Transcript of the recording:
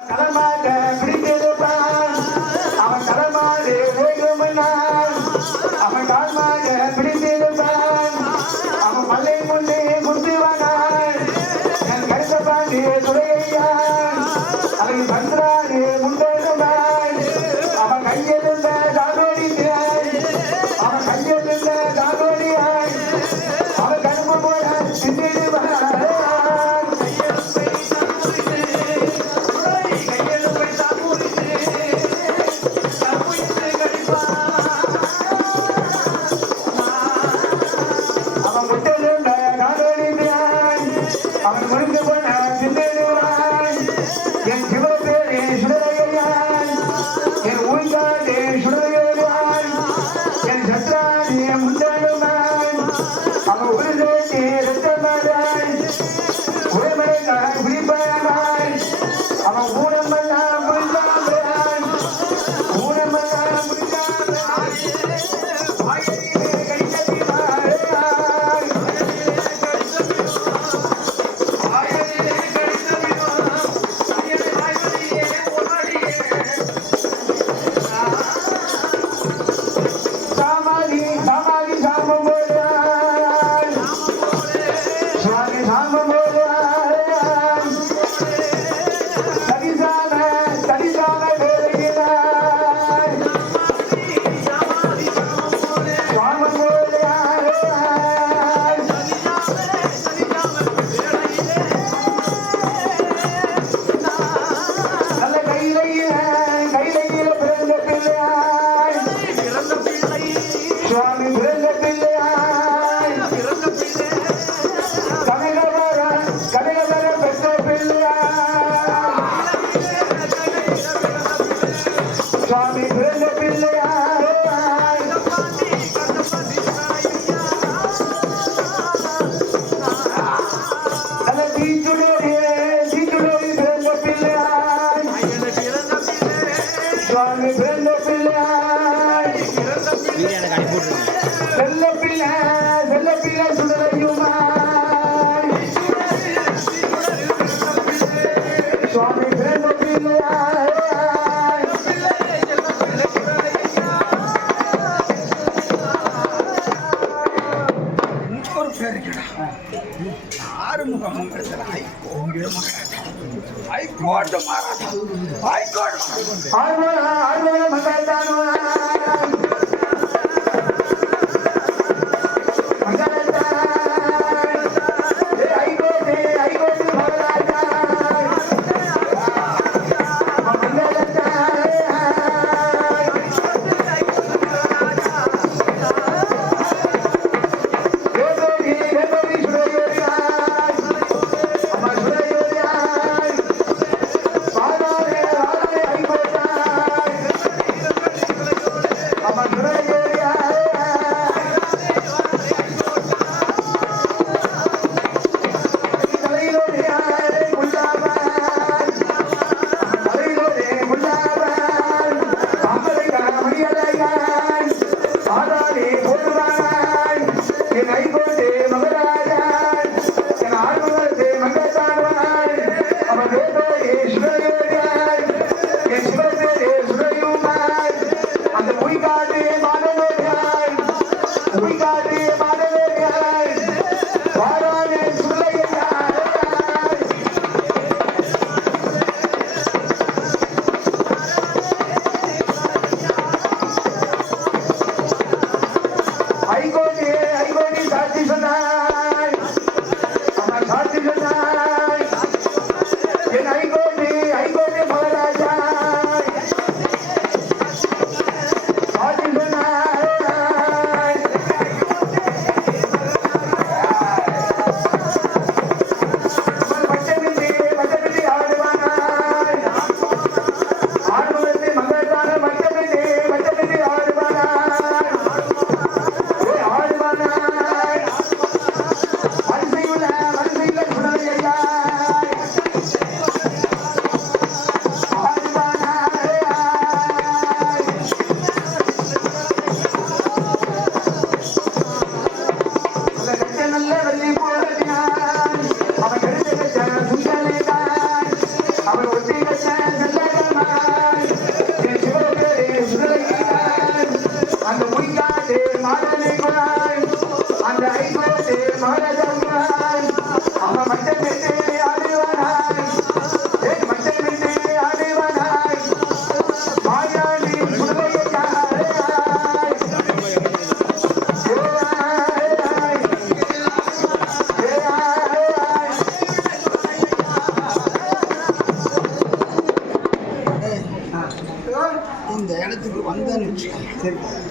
களமாக பிடித்திருப்பான் அவன் களமாடு ஓய்வுமன்னான் அவன் கால்மாக பிடித்திருப்பான் அவன் மல்லை முன்னே முந்துவானான் என் கருத்த பாண்டி துறையான் அவன் பந்திராடு முந்தோடுவான் அவன் கையெழுந்த தானோடியான் அவன் கையெழுந்த தானோடியான் அவன் கரும்பு போல சிந்திடுவான் அவன் முடிந்து போன சிந்தையான் என் சிவபேரே சுடரையான் என் ஊய்காடே சுடரையான் என் சத்ரானே முந்தானுமான் அவன் உருதே ரத்தமான் உரைமலைக்காய் குடிப்பான் அவன் ஊனமெல்லாம் புரிந்தான் ஊனமெல்லாம் புரிந்தான் ஹைகோர்ட் மாறாதா ஹைகோர்ட் ஆர்வல மகாதானோ ஐகோட்டே மகாராஜான் அவன் மச்சம் விட்டு ஆடுவானாய் மச்சம் விட்டு ஆடுவானாய் மாயாண்டி சுடலையா இந்த இடத்துக்கு வந்தேன்னு வச்சுக்கோங்க.